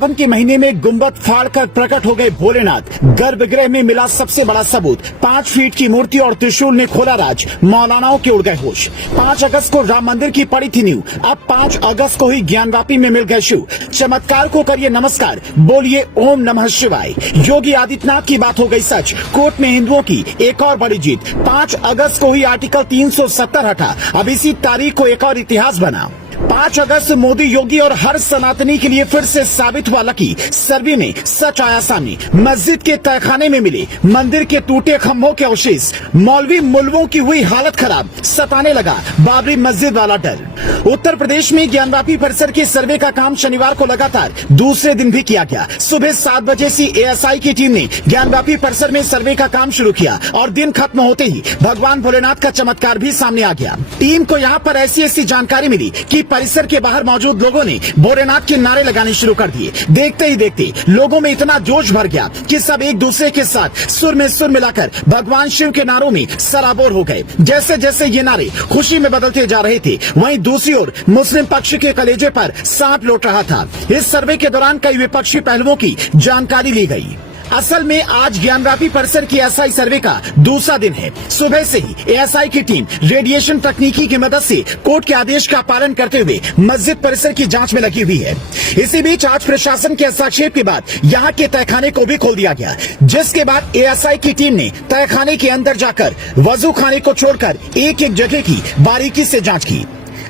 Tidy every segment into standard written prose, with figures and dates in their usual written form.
सावन के महीने में गुम्बद फाड़कर प्रकट हो गए भोलेनाथ। गर्भगृह में मिला सबसे बड़ा सबूत। 5 फीट की मूर्ति और त्रिशूल ने खोला राज। मौलानाओं के उड़ गए होश। 5 अगस्त को राम मंदिर की पड़ी थी नींव। अब 5 अगस्त को ही ज्ञानवापी में मिल गए शिव। चमत्कार को करिए नमस्कार, बोलिए ओम नमः शिवाय। योगी आदित्यनाथ की बात हो गई सच। कोर्ट में हिंदुओं की एक और बड़ी जीत। 5 अगस्त को ही आर्टिकल 370 हटा। अब इसी तारीख को एक और इतिहास बना। 5 अगस्त मोदी, योगी और हर सनातनी के लिए फिर से साबित हुआ लकी। सर्वे में सच आया सामने। मस्जिद के तहखाने में मिले मंदिर के टूटे खंभों के अवशेष। मौलवी मुल्लों की हुई हालत खराब। सताने लगा बाबरी मस्जिद वाला डर। उत्तर प्रदेश में ज्ञानवापी परिसर के सर्वे का काम शनिवार को लगातार दूसरे दिन भी किया गया। सुबह 7 बजे से एएसआई की टीम ने ज्ञानवापी परिसर में सर्वे का काम शुरू किया और दिन खत्म होते ही भगवान भोलेनाथ का चमत्कार भी सामने आ गया। टीम को यहाँ पर ऐसी जानकारी मिली कि परिसर के बाहर मौजूद लोगों ने भोलेनाथ के नारे लगाने शुरू कर दिए। देखते ही देखते लोगों में इतना जोश भर गया कि सब एक दूसरे के साथ सुर में सुर मिलाकर भगवान शिव के नारों में सराबोर हो गए। जैसे जैसे ये नारे खुशी में बदलते जा रहे थे, वहीं दूसरी ओर मुस्लिम पक्ष के कलेजे पर सांप लौट रहा था। इस सर्वे के दौरान कई विपक्षी पहलुओं की जानकारी ली गई। असल में आज ज्ञानवापी परिसर की एएसआई सर्वे का दूसरा दिन है। सुबह से ही एएसआई की टीम रेडिएशन तकनीकी की मदद से कोर्ट के आदेश का पालन करते हुए मस्जिद परिसर की जांच में लगी हुई है। इसी बीच आज प्रशासन के हस्तक्षेप के बाद यहाँ के तहखाने को भी खोल दिया गया, जिसके बाद एएसआई की टीम ने तहखाने के अंदर जाकर वजू खाने को छोड़कर एक एक जगह की बारीकी से जाँच की।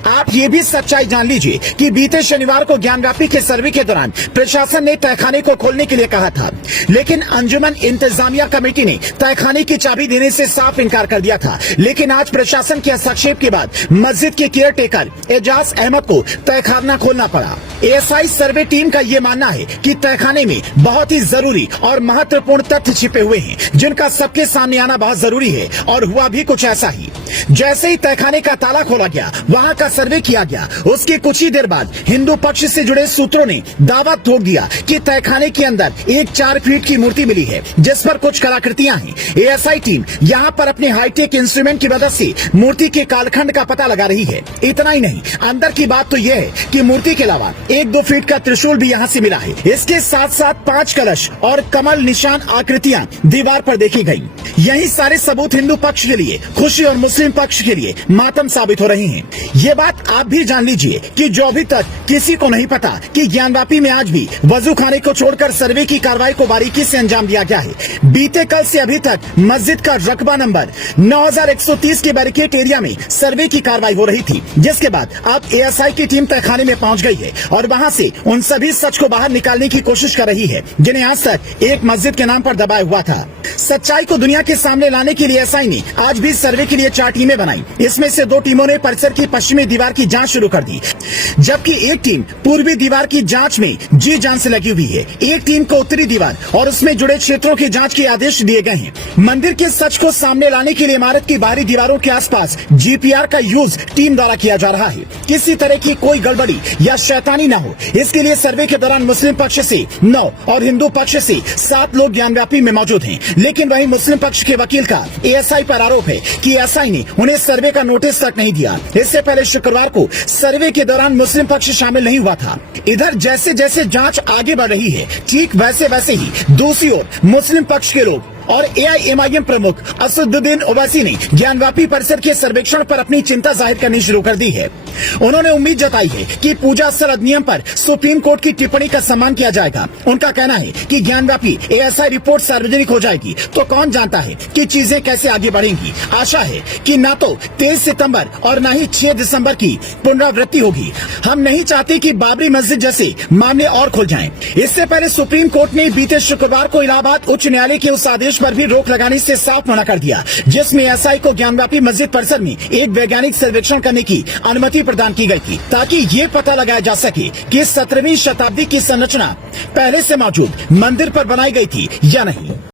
आप ये भी सच्चाई जान लीजिए कि बीते शनिवार को ज्ञानवापी के सर्वे के दौरान प्रशासन ने तहखाने को खोलने के लिए कहा था, लेकिन अंजुमन इंतजामिया कमेटी ने तहखाने की चाबी देने से साफ इनकार कर दिया था। लेकिन आज प्रशासन के हस्तक्षेप के बाद मस्जिद के केयर टेकर एजाज अहमद को तहखाना खोलना पड़ा। एएसआई सर्वे टीम का ये मानना है कि तहखाने में बहुत ही जरूरी और महत्वपूर्ण तथ्य छिपे हुए हैं, जिनका सबके सामने आना बहुत जरूरी है। और हुआ भी कुछ ऐसा ही। जैसे ही तहखाने का ताला खोला गया, वहाँ का सर्वे किया गया। उसके कुछ ही देर बाद हिंदू पक्ष से जुड़े सूत्रों ने दावा ठोक दिया कि तहखाने के अंदर एक 4 फीट की मूर्ति मिली है, जिस पर कुछ कलाकृतियां हैं। एएसआई टीम यहाँ पर अपने हाईटेक इंस्ट्रूमेंट की मदद से मूर्ति के कालखंड का पता लगा रही है। इतना ही नहीं, अंदर की बात तो यह है कि मूर्ति के अलावा 1-2 फीट का त्रिशूल भी यहाँ से मिला है। इसके साथ साथ 5 कलश और कमल निशान आकृतियां दीवार पर देखी गयी। यही सारे सबूत हिंदू पक्ष के लिए खुशी और मुस्लिम पक्ष के लिए मातम साबित हो रही हैं। ये बात आप भी जान लीजिए कि जो अभी तक किसी को नहीं पता कि ज्ञानवापी में आज भी वजू खाने को छोड़कर सर्वे की कार्रवाई को बारीकी से अंजाम दिया गया है। बीते कल से अभी तक मस्जिद का रकबा नंबर 9130 के बैरिकेड एरिया में सर्वे की कार्रवाई हो रही थी, जिसके बाद अब एएसआई की टीम तहखाने में पहुंच गई है और वहां से उन सभी सच को बाहर निकालने की कोशिश कर रही है, जिन्हें आज तक एक मस्जिद के नाम पर दबाया हुआ था। सच्चाई को दुनिया के सामने लाने के लिए एएसआई ने आज भी सर्वे के लिए 4 टीमें बनाई। इसमें से 2 टीमों ने परिसर की पश्चिमी दीवार की जांच शुरू कर दी, जबकि एक टीम पूर्वी दीवार की जांच में जी जान से लगी हुई है। एक टीम को उत्तरी दीवार और उसमें जुड़े क्षेत्रों की जांच के आदेश दिए गए हैं। मंदिर के सच को सामने लाने के लिए इमारत की बाहरी दीवारों के आसपास जीपीआर का यूज टीम द्वारा किया जा रहा है। किसी तरह की कोई गड़बड़ी या शैतानी न हो, इसके लिए सर्वे के दौरान मुस्लिम पक्ष से 9 और हिंदू पक्ष से 7 लोग ज्ञानवापी में मौजूद हैं। लेकिन वहीं मुस्लिम पक्ष के वकील का एएसआई पर आरोप है कि एएसआई ने उन्हें सर्वे का नोटिस तक नहीं दिया। इससे पहले शुक्रवार को सर्वे के दौरान मुस्लिम पक्ष शामिल नहीं हुआ था। इधर जैसे जैसे जांच आगे बढ़ रही है, ठीक वैसे ही दूसरी ओर मुस्लिम पक्ष के लोग और एआईएमआईएम प्रमुख असदुद्दीन ओवैसी ने ज्ञानवापी परिसर के सर्वेक्षण पर अपनी चिंता जाहिर करनी शुरू कर दी है। उन्होंने उम्मीद जताई है कि पूजा स्थल अधिनियम पर सुप्रीम कोर्ट की टिप्पणी का सम्मान किया जाएगा। उनका कहना है कि ज्ञानवापी एएसआई रिपोर्ट सार्वजनिक हो जाएगी तो कौन जानता है कि चीजें कैसे आगे बढ़ेंगी। आशा है कि न तो 23 सितंबर और न ही 6 दिसंबर की पुनरावृत्ति होगी। हम नहीं चाहते कि बाबरी मस्जिद जैसे मामले और खुल जाएं। इससे पहले सुप्रीम कोर्ट ने बीते शुक्रवार को इलाहाबाद उच्च न्यायालय के उस आदेश पर भी रोक लगाने से साफ मना कर दिया, जिसमें एएसआई को ज्ञानवापी मस्जिद परिसर में एक वैज्ञानिक सर्वेक्षण करने की अनुमति प्रदान की गई थी, ताकि ये पता लगाया जा सके कि 17वीं शताब्दी की संरचना पहले से मौजूद मंदिर पर बनाई गई थी या नहीं।